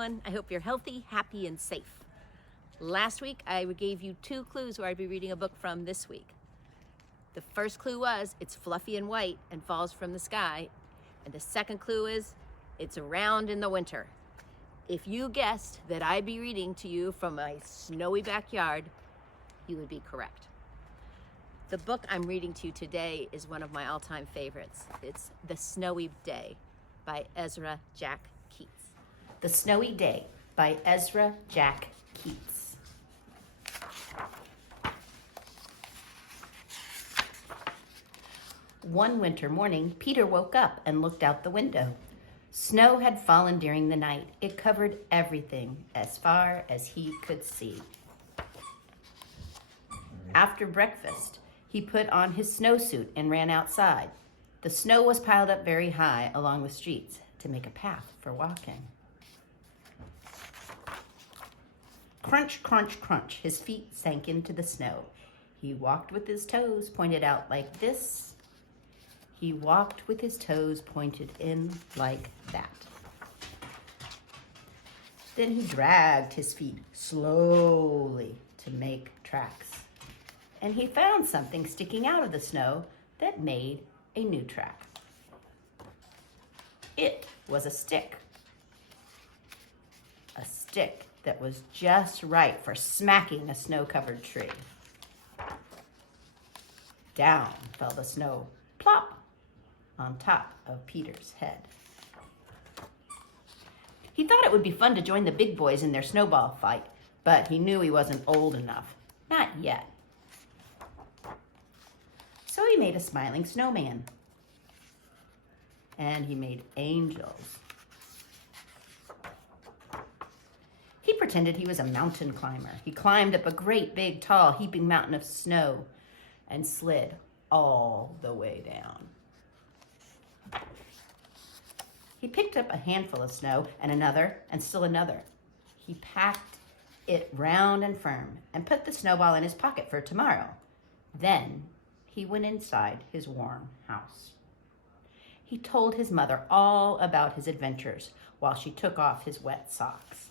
everyone. I hope you're healthy, happy, and safe. Last week, I gave you 2 clues where I'd be reading a book from this week. The first clue was, it's fluffy and white and falls from the sky. And the second clue is, it's around in the winter. If you guessed that I'd be reading to you from my snowy backyard, you would be correct. The book I'm reading to you today is one of my all-time favorites. It's The Snowy Day by Ezra Jack Keats. The Snowy Day by Ezra Jack Keats. One winter morning, Peter woke up and looked out the window. Snow had fallen during the night. It covered everything as far as he could see. After breakfast, he put on his snowsuit and ran outside. The snow was piled up very high along the streets to make a path for walking. Crunch, crunch, crunch. His feet sank into the snow. He walked with his toes pointed out like this. He walked with his toes pointed in like that. Then he dragged his feet slowly to make tracks. And he found something sticking out of the snow that made a new track. It was a stick. A stick that was just right for smacking a snow-covered tree. Down fell the snow, plop, on top of Peter's head. He thought it would be fun to join the big boys in their snowball fight, but he knew he wasn't old enough. Not yet. So he made a smiling snowman. And he made angels. He pretended he was a mountain climber. He climbed up a great big tall heaping mountain of snow and slid all the way down. He picked up a handful of snow and another and still another. He packed it round and firm and put the snowball in his pocket for tomorrow. Then he went inside his warm house. He told his mother all about his adventures while she took off his wet socks.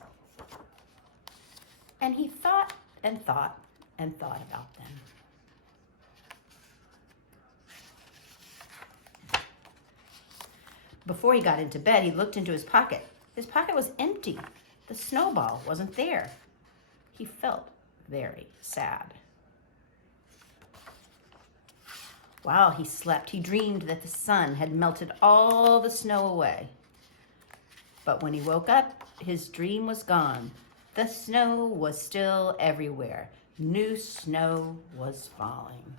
And he thought and thought and thought about them. Before he got into bed, he looked into his pocket. His pocket was empty. The snowball wasn't there. He felt very sad. While he slept, he dreamed that the sun had melted all the snow away. But when he woke up, his dream was gone. The snow was still everywhere. New snow was falling.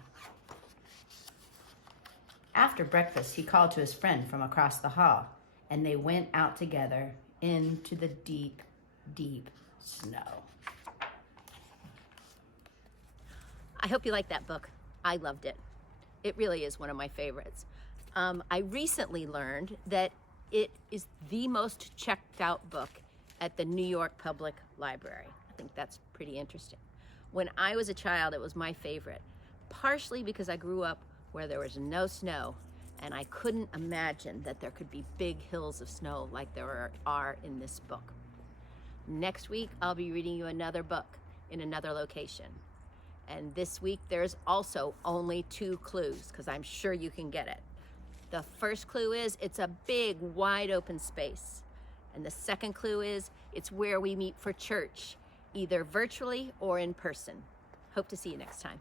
After breakfast, he called to his friend from across the hall, and they went out together into the deep, deep snow. I hope you like that book. I loved it. It really is one of my favorites. I recently learned that it is the most checked out book at the New York Public Library. I think that's pretty interesting. When I was a child, it was my favorite, partially because I grew up where there was no snow, and I couldn't imagine that there could be big hills of snow like there are in this book. Next week, I'll be reading you another book in another location. And this week, there's also only 2 clues, because I'm sure you can get it. The first clue is, it's a big, wide open space. And the second clue is, it's where we meet for church, either virtually or in person. Hope to see you next time.